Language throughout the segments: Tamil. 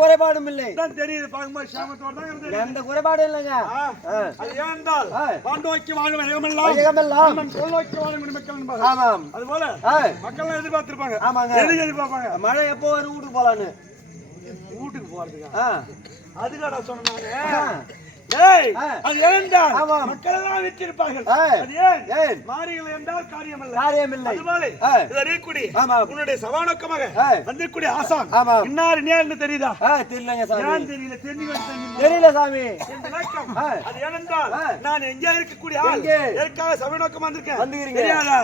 குறைபாடும் இல்லை தெரியுது. எந்த குறைபாடும் இல்லைங்க. அது ஏனென்றால் பாண்டோக்கி வாழும் அது போல மக்கள் எதிர்பார்த்திருப்பாங்க. எதிர்பார்ப்பாங்க மழை எப்போ வரும் வீட்டுக்கு போலான்னு. வீட்டுக்கு போறதுக்கு அதுக்காக சொன்னாங்க. மக்கள் எல்லாம் விட்டிருப்பார்கள். மாறிகள் என்றால் காரியமில்லை. உன்னுடைய சவானோக்கமாக வந்திருக்கூடிய ஆசான் இன்னார் என்று தெரியுதா? தெரியல சாமி. அது ஏனென்றால் நான் எங்கே இருக்கக்கூடிய எதற்காக சவானோக்கம் வந்திருக்கேன் தெரியாதா?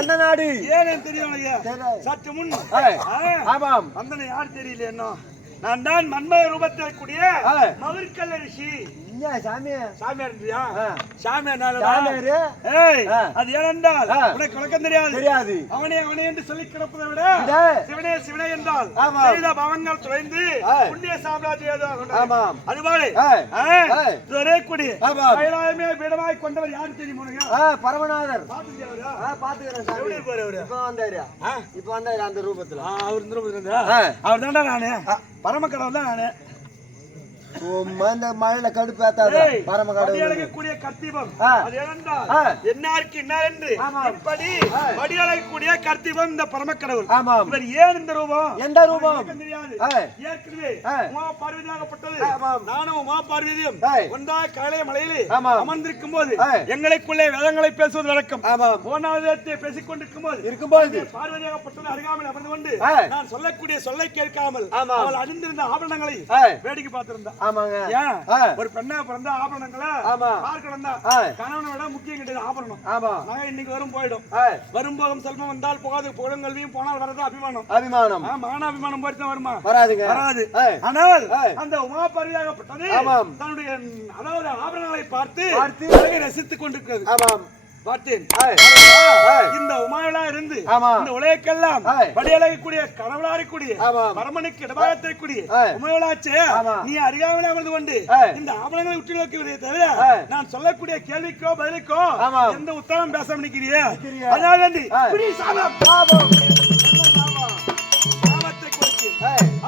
எந்த நாடு ஏன்னு தெரியும். சற்று முன் வந்தனை யார் தெரியல. என்ன நான் தான் மன்மத ரூபத்தில் கூடிய மவிர்கல்ல ரிஷி. அது ஏனென்றால் உனக்கு விளக்கம் தெரியாது. அவனே என்று சொல்லி கிடப்பதை விட சிவனே சிவனே என்றால் செய்த பாவங்கள் துளைந்து புண்ணிய சாம்ராஜ்யம். அதுபோல ஒரே கூடிய கைலாயமே பீடமாய் கொண்டவர் யாரு தெரியுமா? பரமநாதர். இப்ப வந்தாரு அந்த ரூபத்துல. அவர் தான்டா நானு, பரம கடவுள் தான் நானு. மழையில கடுப்பாத்தாது பரம கடவுள் கர்த்திபம். அது என்னாருக்கு என்ன என்று இப்படி வடியலைக்கூடிய கர்த்திபம் இந்த பரம கடவுள். இவர் ஏன் இந்த ரூபம்? எந்த ரூபம் தெரியாது. ஏற்கனவே உமா பார்வதியாகப்பட்டது நானும் உமா பார்வதியும் ஒன்றாக கைலை மலையிலே அமர்ந்திருக்கும் போது எங்களுக்குள்ளே வேதங்களை பேசுவது வழக்கம். போனாவதத்தை பேசிக் கொண்டிருக்கும்போது பார்வதியாகப்பட்டது அருகாமல் அமர்ந்து கொண்டு நான் சொல்லக்கூடிய சொல்லை கேட்காமல் அவள் அணிந்திருந்த ஆபரணங்களை வேடிக்கை பார்த்திருந்தார். ஒரு பெண்ணா பிறந்த ஆபரணங்களை பார்க்கணும் தான். கணவனை விட முக்கியம் கிடையாது ஆபரணம். நகை இன்னைக்கு வரும் போயிடும். வரும்போதும் செல்வம் வந்தால் போகாது, புகழங்கல்வியும் போனால் வரது அபிமானம். மானாபிமானம் போயிட்டு வருமா? வராது. ஆனால் அந்த உமா பார்வையாகப்பட்டது தன்னுடைய அதாவது ஆபரணங்களை பார்த்து ரசித்துக் கொண்டிருக்கிறது. பார்த்தேன் இந்த உமாவிலா இருந்து இந்த உலகெல்லாம் படியலைக்கூடிய கடவுளாரிக்கூடிய பரமனுக்கு இடபாகத்திற்குரிய உமையலாச்சே நீ அறியாமலே அமர்ந்து கொண்டு இந்த ஆபரணங்களை உற்று நோக்குவதை தவிர நான் சொல்லக்கூடிய கேள்விக்கோ பதிலுக்கோ எந்த உத்தரம் பேச நினைக்கிறிய? அதனால சாபத்தை கொடுத்து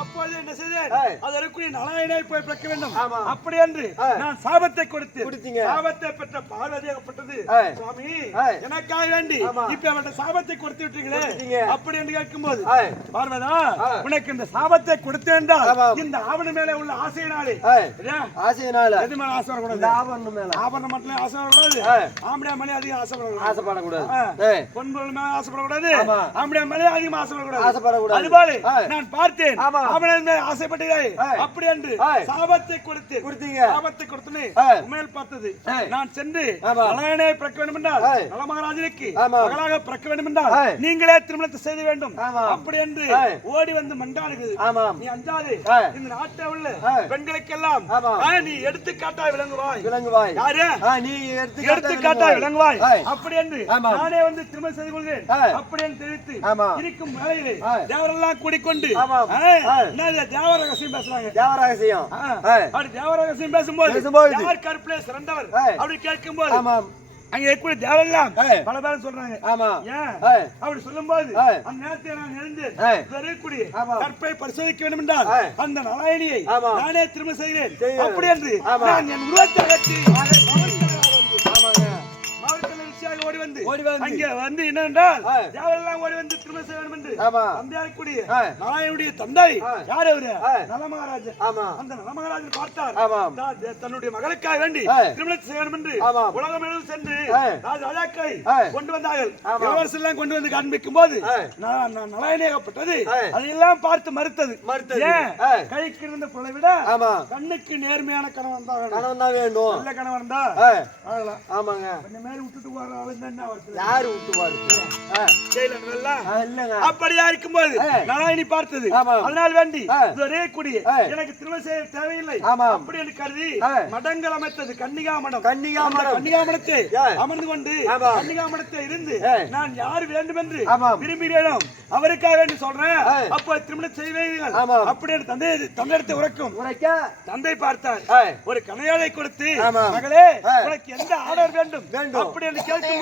அப்போது என்ன செய்தேன் அதற்குரிய நலாயனை போய் பிறக்க வேண்டும் அப்படி என்று நான் சாபத்தை கொடுத்தீங்க. சாபத்தை பெற்ற பார்வதியாகப்பட்டது சுவாமி எனக்காக வேண்டி இப்ப அவன் சாபத்தை கொடுத்து விட்டீங்களே அப்படி என்று கேட்கும்போது பார்வதா உனக்கு இந்த சாபத்தை கொடுத்தேன் இந்த ஆவணம் மேல உள்ள ஆசையினாலே எது மேல ஆசை வரக்கூடாது ஆபரணம் மட்டும் ஆசை வரக்கூடாது ஆம்படியா மேலே அதிகம் ஆசைப்படக்கூடாது பொன்பொருள் மேல ஆசைப்படக்கூடாது ஆம்படியா மேலே அதிகம் ஆசைப்படக்கூடாது அதுபோல நான் பார்த்தேன் அவன் ஆசைப்பட்டீர்கள் அப்படி என்று சாபத்தை கொடுத்தீங்க. சாபத்தை கொடுத்தனே உண்மையில் பார்த்தது நான் சென்று நலனை பிறக்க வேண்டும் என்றால் நலமகாராஜனுக்கு மகளாக பிறக்க வேண்டும் என்றால் நீங்களே திருமணத்தை செய்ய வேண்டும் அப்படி என்று ஓடி வந்து மண்டாடுகிறது. நீ அஞ்சாது இந்த நாட்டை உள்ள பெண்களுக்கெல்லாம் நீ எடுத்துக்காட்டாய் விளங்குவாய் யாரு நீ எடுத்துக்காட்டாய் விளங்குவாய் அப்படி என்று நானே வந்து திருமணம் செய்து கொள்கிறேன் அப்படி என்று தெரிவித்து இருக்கும் வேலையிலே தேவரெல்லாம் கூடிக்கொண்டு தேவ ரகசியம் பேசுறாங்க. தேவ ரகசியம் பேசும்போது யார் கருப்பிலே சிறந்தவர் அப்படி கேட்கும்போது அங்க எப்படி தேவெல்லாம் பல பேரும் சொல்றாங்க. அப்படி சொல்லும் போது அந்த நேரத்தை நான் எழுந்தேன் வரக்கூடிய கற்பை பரிசோதிக்க வேண்டும் என்றால் அந்த நலாயனியை நானே திரும்ப செய்கிறேன் அப்படி என்று நான் என் உருவத்தை அகற்றி ஓடி வந்து அங்கே வந்து என்னென்றால் தேவெல்லாம் ஓடி வந்து திரும்ப செய்ய வேண்டும் என்று தந்தையாக்கூடிய நாராயணுடைய தந்தை யார் அவரு நலமகாராஜ். அந்த நலமகாராஜன் பார்த்தார் தன்னுடைய மகளுக்காக வேண்டி திருமணத்தை செய்ய வேண்டும் என்று உலகம் முழுவதும் சென்று ராஜாக்களை கொண்டு வந்தார்கள். இளவரசெல்லாம் கொண்டு வந்து காண்பிக்கும் போது நலாயனியாகப்பட்டது அதையெல்லாம் பார்த்து மறுத்தது. ஏன் கைக்கு இருந்த பொருளை விட கண்ணுக்கு நேர்மையான கணவன் தான் வேண்டும். நல்ல கணவன் தான் கொஞ்சம் மேல விட்டுட்டு போற யாரு அப்படியா இருக்கும்போது நலாயினி பார்த்தது அதனால் வேண்டி ஒரே கூடிய எனக்கு திருமணம் செய்ய தேவையில்லை அப்படி என்று கருதி மடங்கள் அமைத்தது கன்னிகாமடத்தை அமர்ந்து கொண்டு கன்னிகாமடத்தை இருந்து நான் யார் வேண்டும் என்று விரும்புகிறேனோ அவருக்காக வேண்டி சொல்றேன் அப்போ திருமணம் செய்வீர்கள் அப்படி என்று தந்தையிடத்தை உரைக்க தந்தை பார்த்தார் ஒரு கனையாளை கொடுத்து மகளே உனக்கு எந்த ஆர்டர் வேண்டும் அப்படி என்று கேட்கும்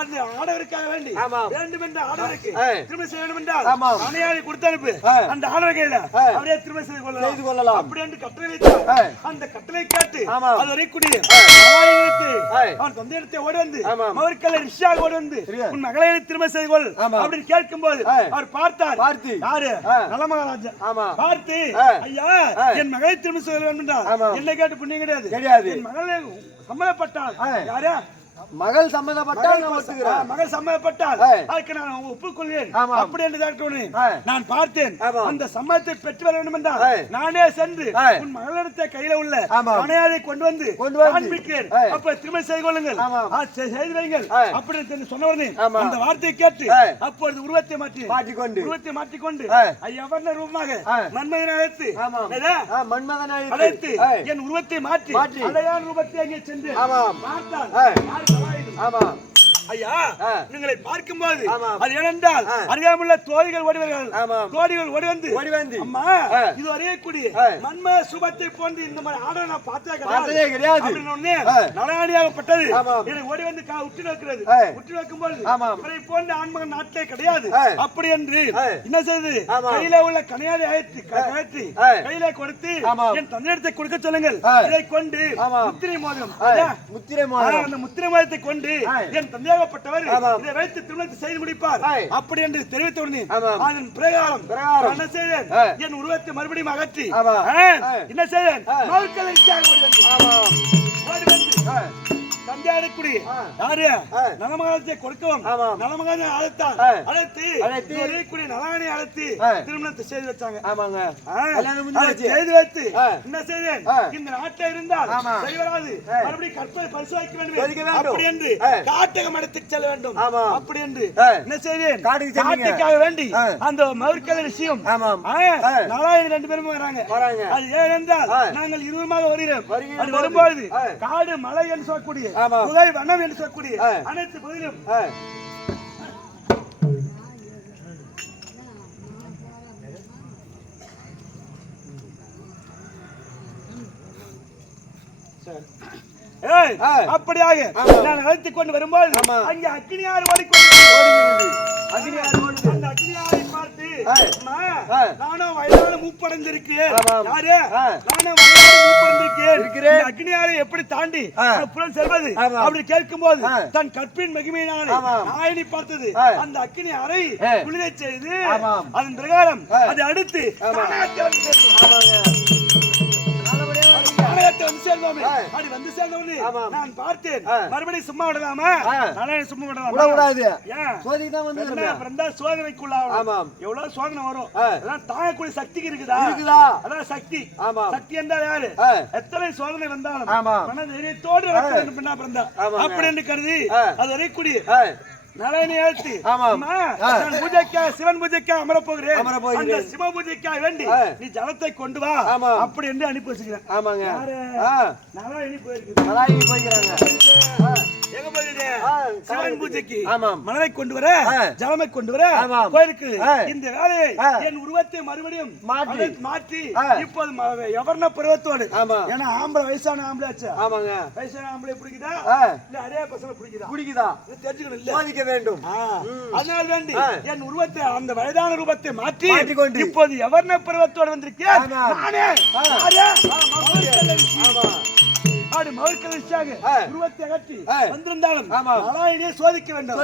அந்த ஆடவருக்காக வேண்டி வேண்டும் என்ற ஆடவருக்கு திருமணம் செய்ய வேண்டும் என்றால் அணையாளை கொடுத்து அனுப்பு அந்த ஆடவர் கையில அப்படியே திருமணம் செய்து கொள்ளலாம் அப்படி என்று கட்டளை வைத்தார். அந்த கட்டளை கேட்டு அது வரைக்கூடிய அவன் தந்தையிடத்தை ஓடி வந்து மவர்களை ரிஷியாக ஓடி வந்து உன் மகளை திருமணம் செய்து கொள் அப்படின்னு கேட்கும் போது அவர் பார்த்தார். யாரு நலமகாராஜா பார்த்து ஐயா என் மகளை திருமணம் செய்ய வேண்டும் என்றால் என்னை கேட்டு புண்ணியம் கிடையாது. என் மகளை சம்மதப்பட்டால் யாரா மகள் சம்மதப்பட்டால் மகள் சம்மதப்பட்டால் அதுக்கு நான் ஒப்புக்கொள்வேன் அப்படி என்று நான் பார்த்தேன். அந்த சம்மதத்தை பெற்று வர வேண்டும் என்றால் நானே சென்று உன் மகளிடத்தை கையில உள்ள அணையாதை கொண்டு வந்து காண்பிக்கிறேன் அப்ப திருமணம் செய்து கொள்ளுங்கள் செய்து வைங்கள் அப்படி சொன்னவனே அந்த வார்த்தையை கேட்டு அப்பொழுது உருவத்தை மாற்றிக்கொண்டு எவர்ண ரூபமாக மன்மதனை அழைத்து என் உருவத்தை மாற்றி அழகான ரூபத்தை அங்கே சென்று பார்த்தால் ஐயா நீங்களை பார்க்கும் போது அது ஏனென்றால் அருகாமுள்ள தோழிகள் ஓடி வந்து அம்மா இது அறியக்கூடிய மன்ம சுபத்தை போன்று இந்த மாதிரி ஆடை நான் பார்த்ததே கிடையாது நலாயனியாகப்பட்டது எனக்கு ஓடி வந்து உற்று வைக்கும் போது இவரை போன்ற ஆண்மகன் நாட்டிலே கிடையாது அப்படி என்று என்ன செய்து கையில உள்ள கனையாதை அழைத்து கையில கொடுத்து என் தந்தையிடத்தை கொடுக்க சொல்லுங்கள் இதை கொண்டு முத்திரை மோதிரம் அந்த முத்திரை மோதிரத்தை கொண்டு என் தந்தை இதை வைத்து திருமணத்தை செய்து முடிப்பார் அப்படி என்று தெரிவித்தவுடனே அதன் பிரகாரம் என்ன செய்தேன் என் உருவத்தை மறுபடியும் அகற்றி என்ன செய்தேன் ஓடி வந்து தந்தையாடக்கூடிய யாரு நலமகாலத்தை கொடுக்கவும் நலமகாலை அழைத்து நலாயனை அழைத்து திருமணத்தை செய்து வச்சாங்க. செய்து வைத்து என்ன செய்தேன் இந்த நாட்டில் இருந்தால் செய்வராது மறுபடியும் கற்பனை பரிசோதிக்க வேண்டும் அப்படி என்று காட்டக மடத்துக்கு செல்ல வேண்டும் அப்படி என்று என்ன செய்தேன் காட்டுக்காக வேண்டி அந்த மறுக்கலை விஷயம் நலாயன் 2 பேரும் வராங்க. அது ஏனென்றால் நாங்கள் இருவருமாக வருகிறோம். அது வரும்போது காடு மலை என்று சொல்லக்கூடிய புகை வண்ணம் என்று சொல்லக்கூடிய அனைத்து பகுதியிலும் அப்படியாக நான் அழைத்துக் கொண்டு வரும்போது அங்கே அக்னியாறு ஓடிக்கொண்டு அந்த அக்னியாரை பார்த்து நானும் வயதான மூப்படைந்திருக்கிறேன். யாரு? நானும் வயதான மூப்படைந்திருக்கிறேன். அக்னியாரை எப்படி தாண்டி புறம் செல்வது அப்படி கேட்கும் போது தன் கற்பின் மகிமையினாலே நாயனி பார்த்தது அந்த அக்னி அறை குளிரை செய்து அதன் பிரகாரம் அதை அடுத்து நான் பார்த்தேன். மறுபடியும் சும்மா விடலாமா? சும்மா விடக்கூடாது. சோதனைக்குள்ளாகும். எவ்வளவு சோதனை வரும் தாங்கக்கூடிய சக்தி இருக்குதா? அதான் சக்தி. சக்தி என்றால் யாரு? எத்தனை சோதனை வந்தாலும் மன தைரியத்தோடு அப்படி என்று கருதி அது வரைக்கூடிய நாராயணி எழுத்து சிவன் பூஜைக்கா அமர போகிறேன். அந்த சிவ பூஜைக்கா வேண்டி நீ ஜலத்தை கொண்டு வா அப்படி என்று அனுப்பி வச்சுக்கிறேன். நாராயணி போயிருக்கிறாங்க. எங்க போயிருக்க? சிவன் பூஜைக்கு மணலை கொண்டு வர ஜலமை கொண்டு வர போயிருக்கு. இந்த வேலையை என் உருவத்தை மறுபடியும் மாற்றி இப்போது எவர்ண பருவத்தோடு ஏன்னா ஆம்பளை வயசான ஆம்பளை ஆச்சு. வயசான ஆம்பளை பிடிக்குதா இல்ல அதே பசங்க பிடிக்குதா தெரிஞ்சுக்கணும் இல்ல வேண்டும். அதனால் வேண்டி என் உருவத்தை அந்த வயதான ரூபத்தை மாற்றி இப்போது எவர்ண பருவத்தோடு வந்திருக்கேன். உருவத்தை அகற்றி வந்திருந்தாலும் நாராயணியை சோதிக்க வேண்டும்.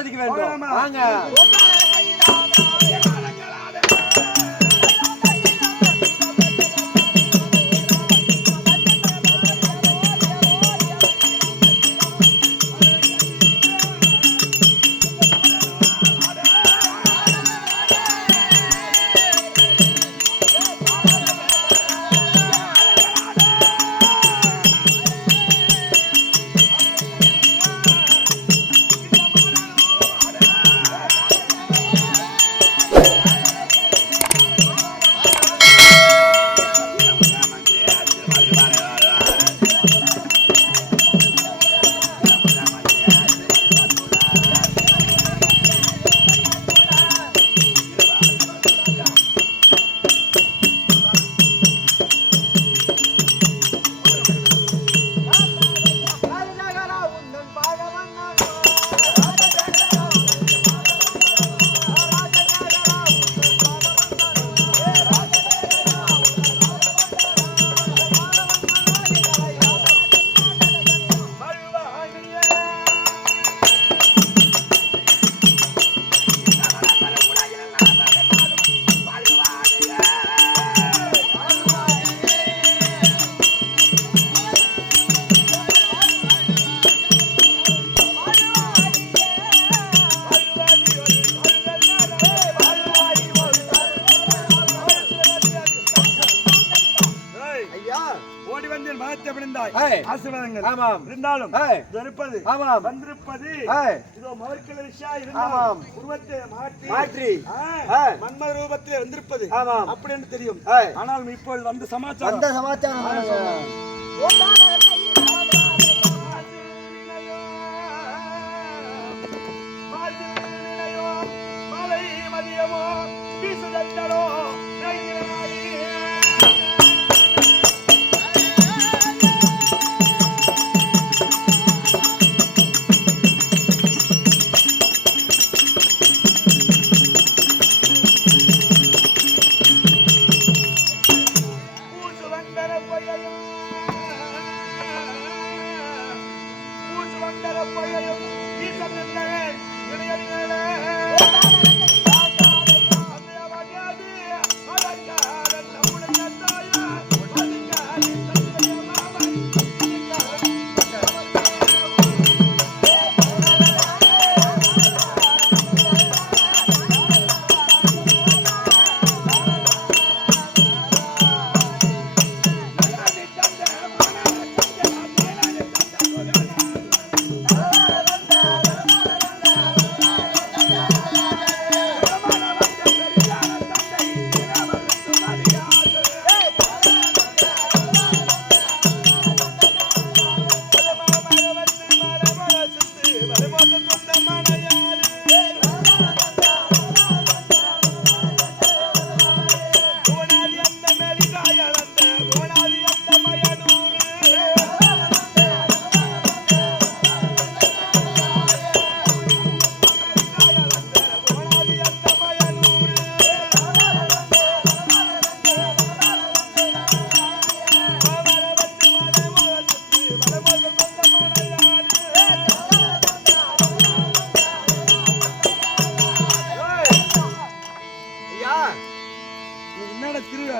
மன்மத ரூபத்திலே வந்திருப்பது அப்படி என்று தெரியும். ஆனால் இப்பொழுது வந்த சமாச்சாரம் மலை மதியமோ வீசுதட்டலோ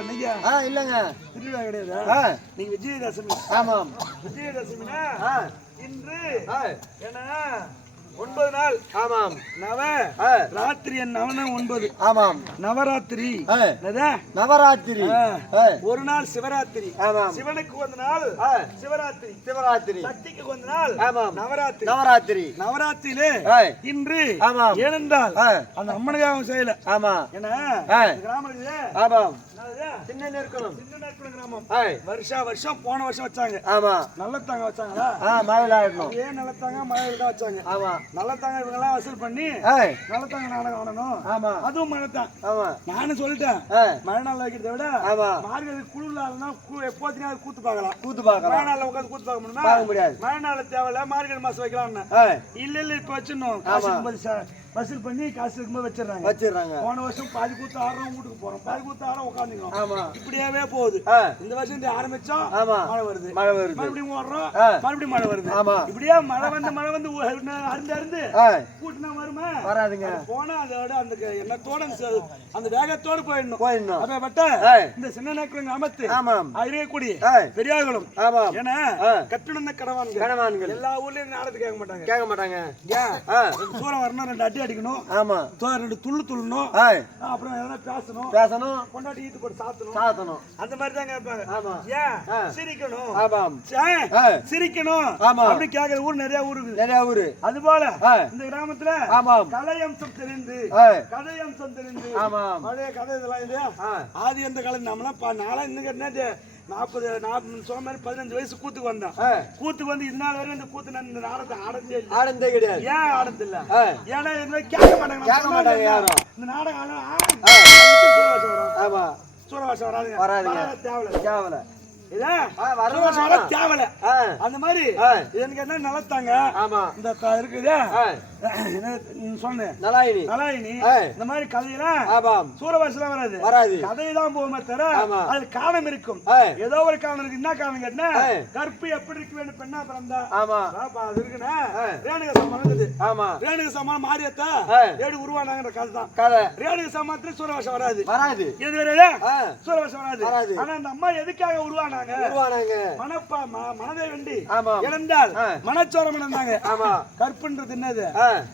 அன்னைக்கு இல்லங்க திருவிழா கிடையாது. நீங்க விஜயதசமி. ஆமாம், விஜயதசமினா இன்று ஏன்னா 9 நாள். ஆமாம், ராத்திரி நவன 9. ஆமாம், நவராத்திரி. நவராத்திரி. ஒரு நாள் சிவராத்திரி. ஆமாம், சிவனுக்கு வந்த நாள் சிவராத்திரி. சிவராத்திரி. சக்திக்கு வந்த நாள் ஆமாம், நவராத்திரி. நவராத்திரி. நவராத்திரியிலே இன்று ஆமாம், ஏனென்றால் அந்த அம்மனுக்காக செய்யல. ஆமா, ஏன்னா கிராமத்திலே ஆமாம் சின்ன நெருக்கணும் கிராமம் வருஷா வருஷம் போன வருஷம் வச்சாங்க. ஆமா, நல்லத்தாங்க வச்சாங்களா? மயிலாடணும். ஏன் நல்லத்தாங்க மழையில தான் வச்சாங்க. ஆமா, நல்லத்தாங்க இவங்க எல்லாம் வசூல் பண்ணி நல்லத்தாங்க நாடகம் ஆடணும். ஆமா, அதுவும் மழைத்தான். ஆமா, நானும் சொல்லிட்டேன் மழை நாள் வைக்கிறத விட மார்கழி குளிர்ல எப்போதுனா கூத்து பார்க்கலாம். கூத்து பார்க்கலாம். மழை நாள்ல உட்காந்து கூத்து பார்க்க முடியுமா? பார்க்க முடியாது. மழை நாள் தேவையில்ல, மார்கழி மாசம் வைக்கலாம்னு. இல்ல இப்ப வச்சிடணும். வசூல் பண்ணி காசு இருக்கும்போது வச்சிடறாங்க. போன வருஷம் பாதி கூத்து ஆடுறோம், வீட்டுக்கு போறோம், பாதி கூத்து ஆடுறோம், உட்காந்துக்கிறோம். இப்படியாவே போகுது. இந்த வருஷம் ஆரம்பிச்சோம் மழை வருது, மறுபடியும் ஓடுறோம், மறுபடியும் மழை வருது. இப்படியே மழை வந்து அருந்து கூட்டினா வருமா? வராதுங்க. போனா அதோட அந்த எண்ணத்தோட அந்த வேகத்தோடு போயிடணும். அப்ப இந்த சின்ன நேக்குள்ள அமைத்து இருக்கக்கூடிய பெரியார்களும் ஏன்னா கட்டுணர்ந்த கடவான்கள் எல்லா ஊர்லயும் நாடகத்துக்கு கேட்க மாட்டாங்க. சூரம் வரணும், 2 அடி அடிக்கணும். ஆமா, 2 துள்ளு துள்ளணும். அப்புறம் எதனா பேசணும், கொண்டாடி ஈத்து போட்டு சாத்தணும். அந்த மாதிரி தான் கேட்பாங்க. ஏன் சிரிக்கணும், சிரிக்கணும் அப்படி கேட்கிற ஊர் நிறைய ஊர் இருக்குது. அது போல இந்த கிராமத்துல கலையம்சம் தெரிந்து பழைய கதை இதெல்லாம் இல்லையா? ஆதி அந்த கலை நம்மளாம் நாளா இன்னும் என்ன 40 சொன்ன மாதிரி 15 வயசு கூத்துக்கு வந்தேன். கூத்துக்கு வந்து இதனால வரை இந்த கூத்து இந்த நாடகத்தை ஆடந்தே கிடையாது. ஏன் ஆடது இல்ல? ஏன்னா இதுவே கேட்க மாட்டாங்க யாரும். இந்த நாடகம் சூரவாசம் வராதுங்க. தேவல தேவல. அந்த மாதிரி எனக்கு என்ன நிலத்தாங்க இந்த இருக்குது சொன்னேன். நலாயினி இந்த மாதிரி கதையெல்லாம் சூரவாசம் வராது. கதையெல்லாம் போகுமே தவிர அது காரணம் இருக்கும். ஏதோ ஒரு காரணம் இருக்கு. என்ன காரணம் கேட்டா கற்பு எப்படி இருக்கு வேண்டும் பெண்ணா பிறந்தா அது இருக்குன்னா ரேணுக சமானம் இருக்குது. ரேணுக சமானம் மாரியத்த ஏடு உருவானாங்கிற கதை தான். ரேணுக சமானத்துல சூரவாசம் வராது. எது வரையா சூரவாசம் வராது. ஆனா அந்த அம்மா எதுக்காக உருவானாங்க? மனதை வேண்டி இழந்தால் மனச்சோரம் இழந்தாங்க. கற்புன்றது என்னது?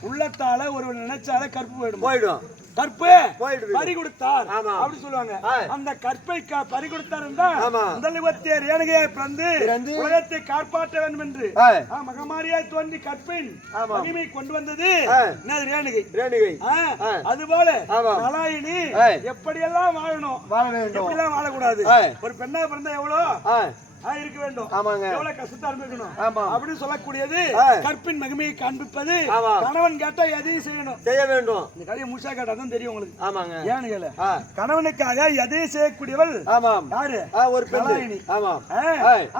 உள்ளத்தால ஒரு நினைச்சால கற்பு போயிடும். கற்பு பறி கொடுத்தார் அப்படி சொல்லுவாங்க. அந்த கற்பை பறி கொடுத்தார் முதலிவத்திய ரேணுகையை பிறந்து உலகத்தை காப்பாற்ற வேண்டும் என்று மகமாரியாய் தோன்றி கற்பின் மகிமை கொண்டு வந்தது ரேணுகை. அதுபோல நலாயினி எப்படியெல்லாம் வாழணும், எப்படியெல்லாம் வாழக்கூடாது. ஒரு பெண்ணா பிறந்தா எவ்வளவு இருக்க வேண்டும், எவ்வளவு கஷ்டத்தை அனுபவிக்கணும் அப்படின்னு சொல்லக்கூடியது கற்பின் மகிமையை காண்பிப்பது. கணவன் கேட்டா எதையும் செய்ய வேண்டும். இந்த கதையை முழுசா கேட்டா தான் தெரியும் உங்களுக்கு. ஏன்னு கேளு, கணவனுக்காக எதையும் செய்யக்கூடியவள் யாரு? ஒரு நலாயினி.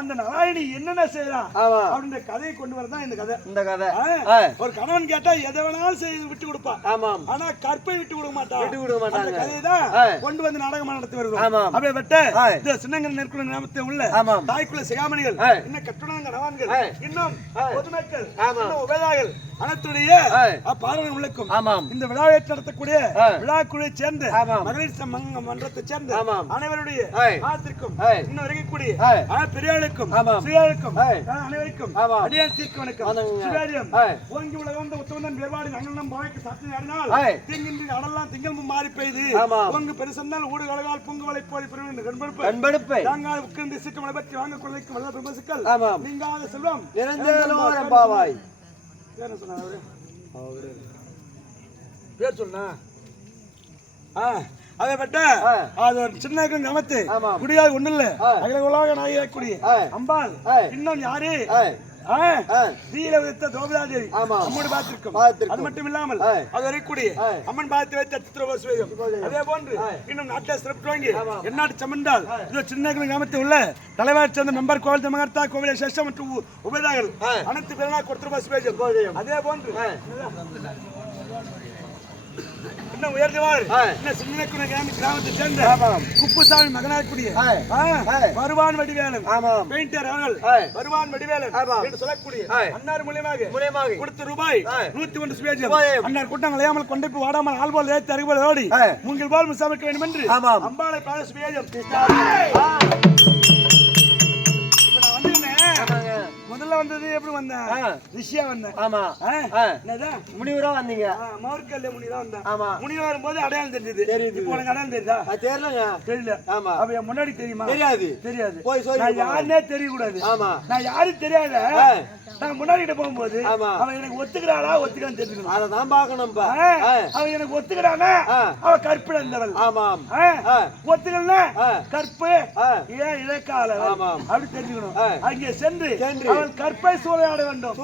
அந்த நலாயினி என்னென்ன செய்யலாம் அப்படின்ற கதையை கொண்டு வரதான் இந்த கதை. ஒரு கணவன் கேட்டா எதை வேணாலும் செய்து விட்டு கொடுப்பா. ஆனா கற்பை விட்டு கொடுக்க மாட்டான். அந்த கதையை தான் கொண்டு வந்து நாடகமா நடத்தி வருகிறோம். அப்படியே வெட்ட சின்னங்கள் நெற்குள்ள நாமத்தை உள்ள தாய்க்குள்ள சிகாமணிகள், இன்னும் கட்டுணங்க நவான்கள், இன்னும் பொதுமக்கள், இன்னும் உபதாகள் அனைத்துடைய பார்வை உள்ளக்கும் இந்த விழாவை நடத்தக்கூடிய விழாக்குழுவை சேர்ந்த மகளிர் மன்றத்தை சேர்ந்த அனைவருடைய ஆத்திற்கும் இன்னும் இருக்கக்கூடிய பெரியாளுக்கும் சிறியாளுக்கும் அனைவருக்கும் அடியார் தீர்க்க வணக்கம். சுகாரியம் ஓங்கி உலகம் உத்தமன் வேறுபாடு நங்கனம் போய்க்கு சத்து நேரினால் தீங்கின்றி அடலாம் திங்கள் மாறி பெய்து உங்கு பெருசந்தால் ஊடு கலகால் பொங்கு வலை போய் பெருவெடுப்பு தாங்கால் உட்கின்ற சிக்கமலை பற்றி வாங்க கொள்ளைக்கும் வல்ல பிரபசுக்கள் நீங்காத செல்வம் நிரந்தரம் பாவாய். என்ன சொன்னாரு? பேர் சொன்னா அதை பட்ட அது ஒரு சின்ன கமத்து குடியாது ஒண்ணு இல்ல. அகில உலக நாயகக்கூடிய அம்பாள் இன்னும் யாரு? திரௌபதி தேவி அம்மோடு பார்த்திருக்கும். அது மட்டும் இல்லாமல் அது வரைக்கூடிய அம்மன் பார்த்து வைத்த சித்திரபோஸ்வேகம். அதே போன்று இன்னும் நாட்டில் சிறப்பு வாங்கி எந்நாட்டு சமந்தால் சின்ன கிராமத்தில் உள்ள தலைவர் சேர்ந்த மெம்பர் கோவில் தமிழகத்தா கோவிலை சேஷம் மற்றும் உபதாகள் அனைத்து பேரா கொடுத்திருப்போம். அதே போன்று என்ன உயர்ந்தவாள் என்ன சின்னக்குன கிராமத்தை சேர்ந்த குப்புசாமி மகனாக்கூடிய வருவான் வடிவேலன் பெயிண்டர் அவர்கள் வருவான் வடிவேலன் என்று சொல்லக்கூடிய அன்னார் மூலியமாக கொடுத்த ரூபாய் 101 சுவேஜம் அன்னார் கூட்டம் அலையாமல் கொண்டு போய் வாடாமல் ஆள்போல் ஏற்றி அருகில் ஓடி மூங்கில் போல் முசாமிக்க வேண்டும் என்று அம்பாளை பாத சுவேஜம் முதல்ல வந்தது எப்படி வந்தேன் ரிஷியா வந்தேன் ஆமா முனிவரா வந்தீங்க மோர்கல்ல முனிவரா வந்தேன் ஆமா முனிவரா வரும்போது அடையாளம் தெரிஞ்சது தெரியுது இப்போ உனக்கு அடையாளம் தெரியுதா தெரியலங்க தெரியல ஆமா அப்ப முன்னாடி தெரியுமா தெரியாது போய் நான் யாருன்னே தெரிய கூடாது ஆமா நான் யாரும் தெரியாத நான் முன்னாடி கிட்ட போகும்போது அவன் எனக்கு ஒத்துக்கிறாளா ஒத்துக்கான்னு தெரிஞ்சுக்கணும் அதான் பாக்கணும்பா அவன் எனக்கு ஒத்துக்கிறானா அவன் கற்பு இருந்தவள் ஆமாம் ஒத்துக்கலனா கற்பு ஏன் இலக்கால அப்படி தெரிஞ்சுக்கணும் அங்கே சென்று அவன் கற்பை சூறையாட வேண்டும்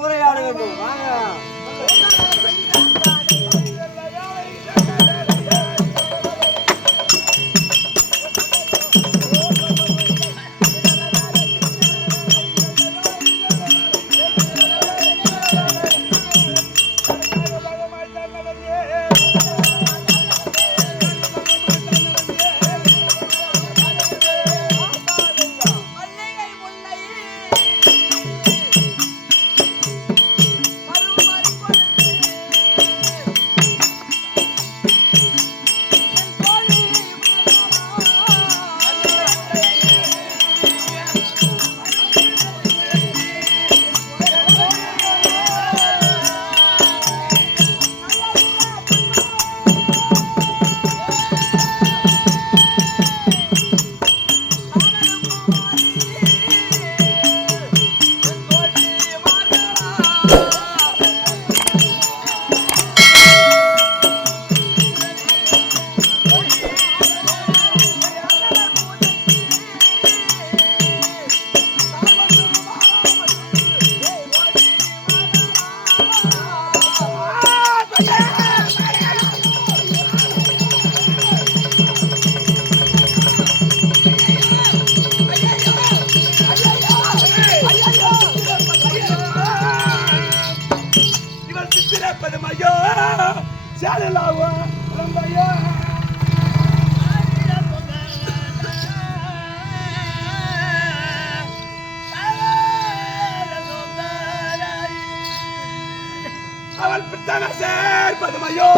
அவள் பித்தன சேர்ப்பதுமையோ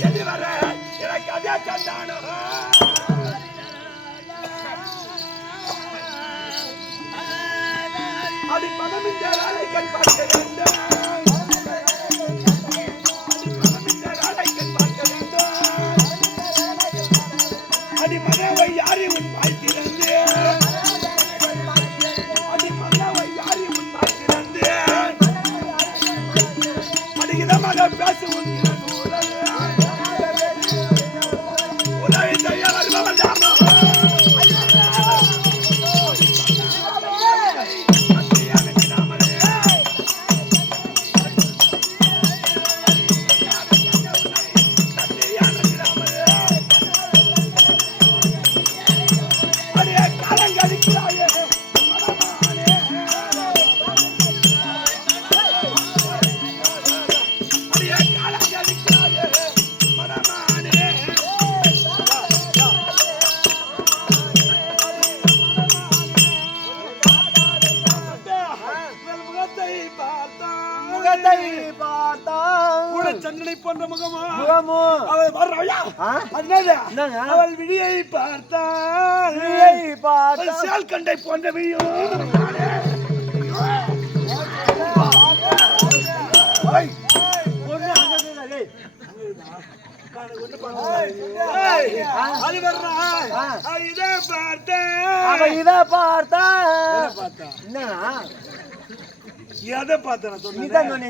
எது வர எனக்கு அதே கண்டானோ அடி பணம் இந்த கண் பார்க்க வேண்டும் அடி மனைவை யாரி உன் வாழ்த்திறந்து அடி மனைவை யாரி உன் வாழ்த்திறந்து அடிக்கிறமாக பேச உதவி செய்ய வருபவன் தானோ போன்ற முகமோ அவள் வர்றவையா அவள் விழியை பார்த்தால் சேல் கண்டை போன்ற விழியும்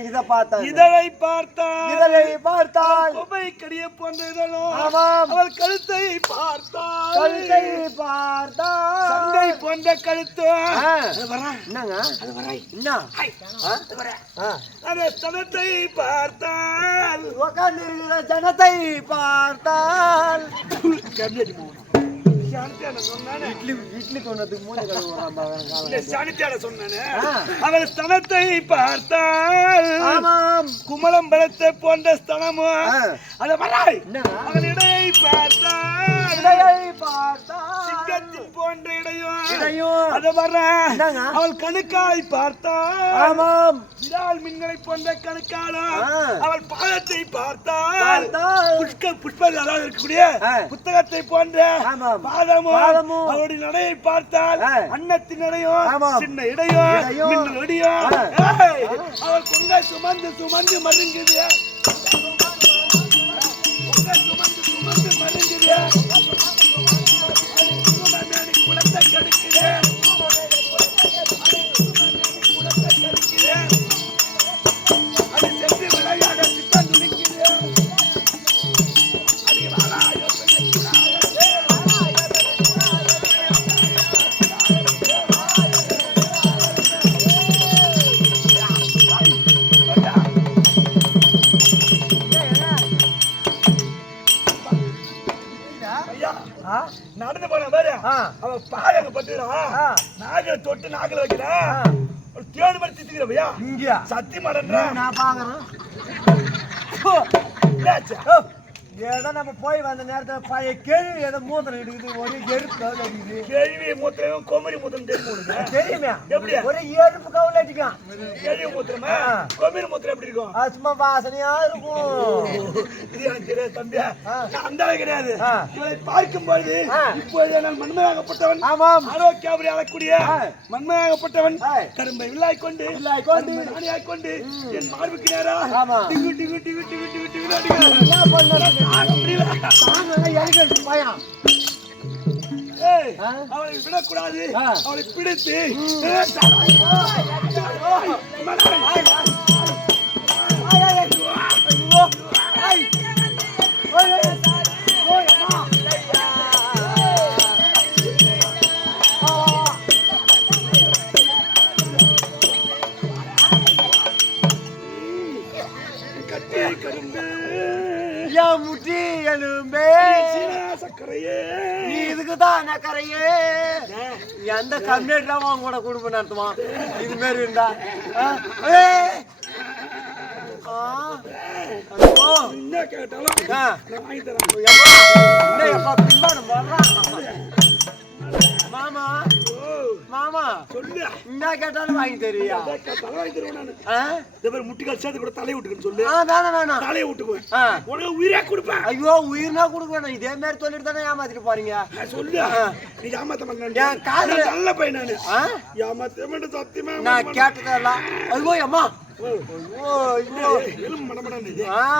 இதை பார்த்தா எதை பார்த்தேன் இதழை பார்த்தால் பொம்மை கடிய போன்ற இதழும் அவள் கழுத்தை பார்த்தால் சங்கை போன்ற கழுத்து ஜனத்தை பார்த்தால் உட்கார்ந்திருக்கிற ஜனத்தை பார்த்தால் இட்லி கொண்டதுக்கு மூணு கழுவு சாணித்தியான சொன்னானே அவள் ஸ்தனத்தை பார்த்தால் குமலம் பலத்தை போன்ற ஸ்தனமும் அதை அவள் இடையை பார்த்தால் சிங்கத்தின் போன்ற இடையும் அதை வர்ற அவள் கணுக்காலை பார்த்தால் விரால் மின்களை போன்ற கணுக்காலும் அவள் பாதத்தை பார்த்தால் புஷ்ப அதாவது இருக்கக்கூடிய புத்தகத்தை போன்ற பாதமும் அவருடைய நடையை பார்த்தால் அன்னத்தின் இடையும் சின்ன இடையும் மின்னல் இடையும் அவள் கொங்கை சுமந்து சுமந்து மருங்குது சுமந்து மருங்குது குளத்தை கெடுக்குது குளத்தை கெடுக்குது அது சென்று விளையாட சித்தம் துணிக்குது அடி வாழாயோ நடந்து போன பாரு அவன் பாயங்க பட்டுறான் நாகல தொட்டு நாகல வைக்கிறான் ஒரு தேடு மாதிரி திட்டுகிறவையா இங்க சத்தி மாடன்றா நான் பாக்குறேன் ஏதோ நம்ம போய் வந்த நேரத்துல பழைய கேள்வி ஏதோ மூத்திரம் எடுக்குது ஒரே எருப்பு கவுல அடிக்குது கேள்வி மூத்திரம் கோமரி மூத்திரம் தெரியுமே எப்படியா ஒரே எருப்பு கவுல அடிக்கும் கேள்வி மூத்திரமா கோமரி மூத்திரம் எப்படி இருக்கும் சும்மா வாசனையா இருக்கும் இது எனக்கு தெரியாது தம்பியா அந்த அளவு கிடையாது இவளை பார்க்கும்போது இப்போது நான் மண்மையாகப்பட்டவன் ஆரோக்கியாபுரி அழக்கூடிய மண்மையாகப்பட்டவன் கரும்பை வில்லாய் கொண்டு நாணியாய் கொண்டு என் மார்புக்கு நேரா டிகு டிகு டிகு டிகு டிகு டிகு அடிக்கிறான் அவளை விடக்கூடாது அவளை பிடித்து கட்டி கரும்பு முட்டி எலும்பே சக்கரையே நீ இதுக்குதான் நக்கரையே எந்த கம்ப்ளைண்ட் அவங்க கூட குடும்பம் நடத்துவான் இது மாதிரி இருந்தா என்ன கேட்டாலும் மாமா மாமா சொல்லு என்ன கேட்டாலும் வாங்கி தருவியா வாங்கி தருவேன் முட்டிக்கால் சேர்த்து கூட தலையை விட்டுக்கன்னு சொல்லு வேணாம் தலையை விட்டுக்குவேன் உனக்கு உயிரே கொடுப்பேன் ஐயோ உயிர்னா கொடுக்க வேணாம் இதே மாதிரி சொல்லிட்டு தானே ஏமாத்திட்டு போறீங்க சொல்லு நீ ஏமாத்த மாட்டேன் காதல நல்ல பையன் நானு ஏமாத்த மாட்டேன் சத்தியமா நான் கேட்டதெல்லாம் ஐயோ அம்மா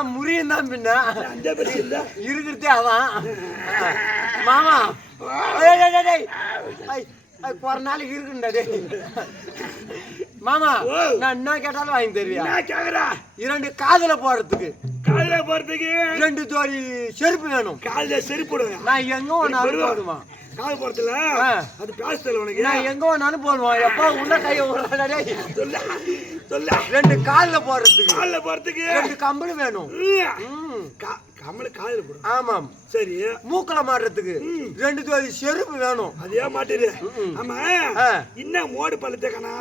முறியும் தான் பின்ன இருக்கிறதே அதான் மாமா ஒரு நாளைக்கு இருக்குண்டா மாமா நான் என்ன கேட்டாலும் வாங்கி தருவியா இரண்டு காதல போறதுக்கு ரெண்டு ஜோடி செருப்பு வேணும் காதல செருப்பு நான் எங்க ஒன்னாலும் போடுமா காது போறதுல அது பேசல உனக்கு நான் எங்க வேணாலும் போடுவான் எப்பா உள்ள கைய சொல்ல சொல்ல ரெண்டு கால்ல போறதுக்கு ரெண்டு கம்பளி வேணும் கம்பளி காதுல போடும் ஆமாம் சரி மூக்கல மாட்டுறதுக்கு ரெண்டு ஜோடி செருப்பு வேணும் அதே மாட்டிரு ஆமா இன்னும் மோடு பழத்தை காணா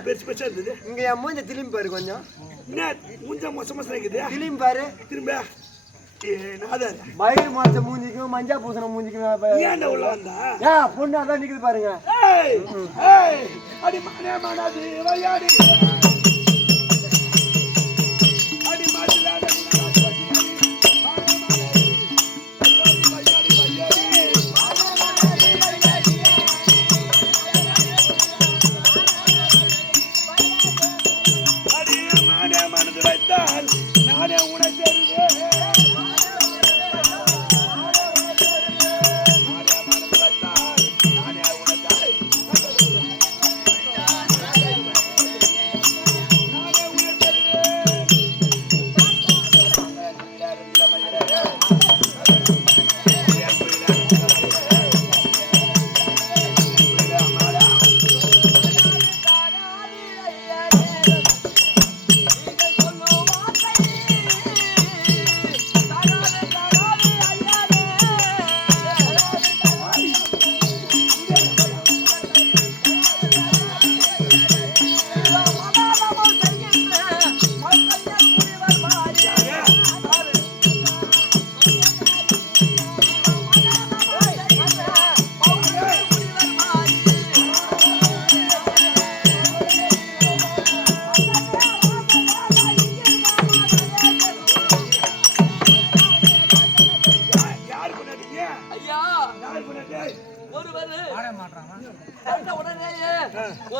பெருசு பெருசா இருந்தது இங்க என் மூஞ்ச திரும்பி பாரு கொஞ்சம் என்ன மூஞ்ச மொச இருக்குது திரும்பி பாரு திரும்ப மயிர் மாச மூஞ்சிக்கும் மஞ்சா பூசண மூஞ்சிக்கும் உள்ள வந்தா பொண்ணு அதான் நிக்குது பாருங்க அடி மானே மானாது வையாடி அடி மாட்டலாட அடி மானே மனது வைத்தால் நானே உன்னை சேருவேன்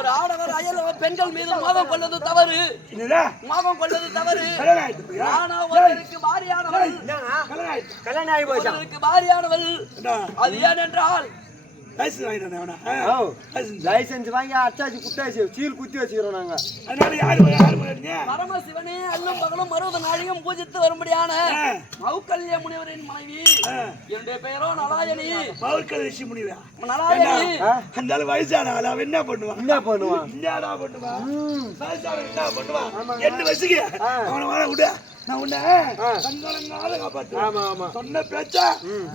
ஒரு ஆடவர் அயல் பெண்கள் மீது மோகம் கொள்வது தவறு. மோகம் கொள்வது தவறு. ஆனா ஒருவருக்கு பாரியானவள் பாரியானவள் அது ஏனென்றால் லைசன்ஸ் வாங்கி அச்சாச்சு குட்டாச்சு சீல் குத்தி வச்சுக்கிறோம் நாங்க. பரமசிவனே அல்லும் பகலும் 60 நாளையும் பூஜித்து வரும்படியான மௌக்கல்ய முனிவரின் மனைவி. என்னுடைய பெயரோ நலாயணி. மௌக்கல்ய முனிவா நலாயணி. அந்த வயசான ஆளா என்ன பண்ணுவான்? என்னடா பண்ணுவான்? என்ன பண்ணுவான்? என்ன வச்சுக்க அவனை வாழ விட நான் உன்னை கண்கலங்காத காப்பாத்துவேன். ஆமா ஆமா சொன்ன பேச்சா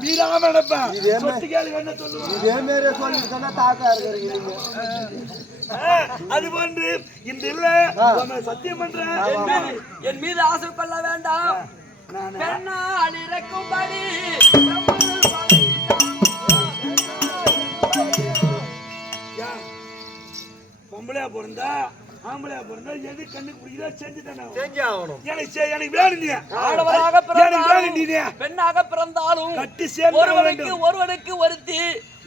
மீறாம நடப்பேன். சொத்துக்காது என்ன சொல்லுவான்? இதே மாதிரி சொல்லிருக்கா தாக்கா இருக்கிறீங்க நீங்க. அது போன்று இந்த இல்ல சத்தியம் பண்றேன். என் மீது ஆசை கொள்ள வேண்டாம். பெண்ணால் இறக்கும்படி பொம்பளையா பிறந்தா ஆம்பளையா பிறந்தா எது கண்ணுக்கு பிடிக்கிறதோ செஞ்சு ஆகணும். எனக்கு வேணும். ஆடவராக பிறந்தாலும் பெண்ணாக பிறந்தாலும் கட்டி சேர்ந்து ஒருவனுக்கு ஒருத்தி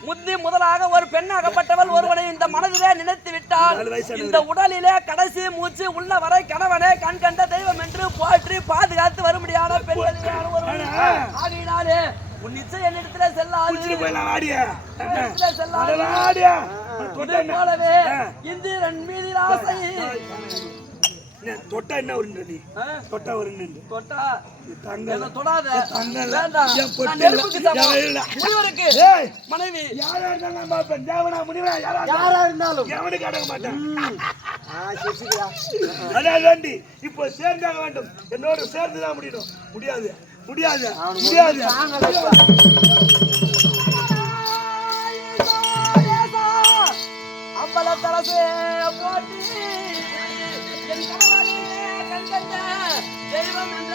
முந்தி முதலாக ஒரு பெண்ணாகப்பட்டவள் ஒருவனை இந்த மனதிலே நினைத்து விட்டால் இந்த உடலிலே கடைசி மூச்சு உள்ள வரை கணவனே கண் கண்ட தெய்வம் என்று போற்றி பாதுகாத்து வரும்படியான பெண்கள் ஆகினாலே உன் நிச்சயம் என்னிடத்திலே செல்லாது போலவே இந்திரன் மீது ஆசை தொட்டா என்ன வருங்க நீ தொட்டா வருங்க தொட்டா தங்க தொடாத வேண்டாம் முனிவருக்கு மனைவி யாரா இருந்தாலும் பாப்பேன். தேவனா முனிவரா யாரா இருந்தாலும் எவனுக்கு அடங்க மாட்டேன். அதான் வேண்டி இப்போ சேர்ந்தாக வேண்டும். என்னோட சேர்ந்துதான் முடியணும். முடியாது முடியாது முடியாது. அம்பலத்தரசே போட்டி என் கணவனே கண்கண்ட தெய்வம் என்ற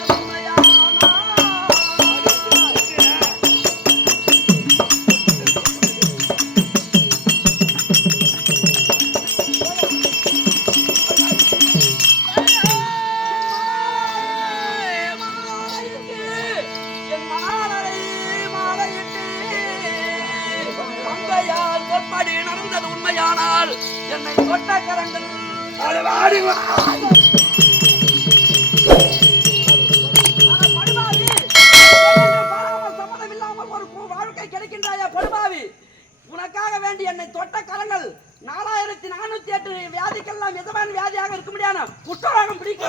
நடந்தது உண்மையானால் என்னை தொட்ட கரங்கள் சம்மதம் இல்லாமல் ஒரு வாழ்க்கை கிடைக்கின்றாயா படுபாவி? உனக்காக வேண்டி என்னை தொட்ட கரங்கள் 4408 வியாதிக்கெல்லாம் எதமான வியாதியாக இருக்க முடியாது குற்றவாளம் பிடிக்க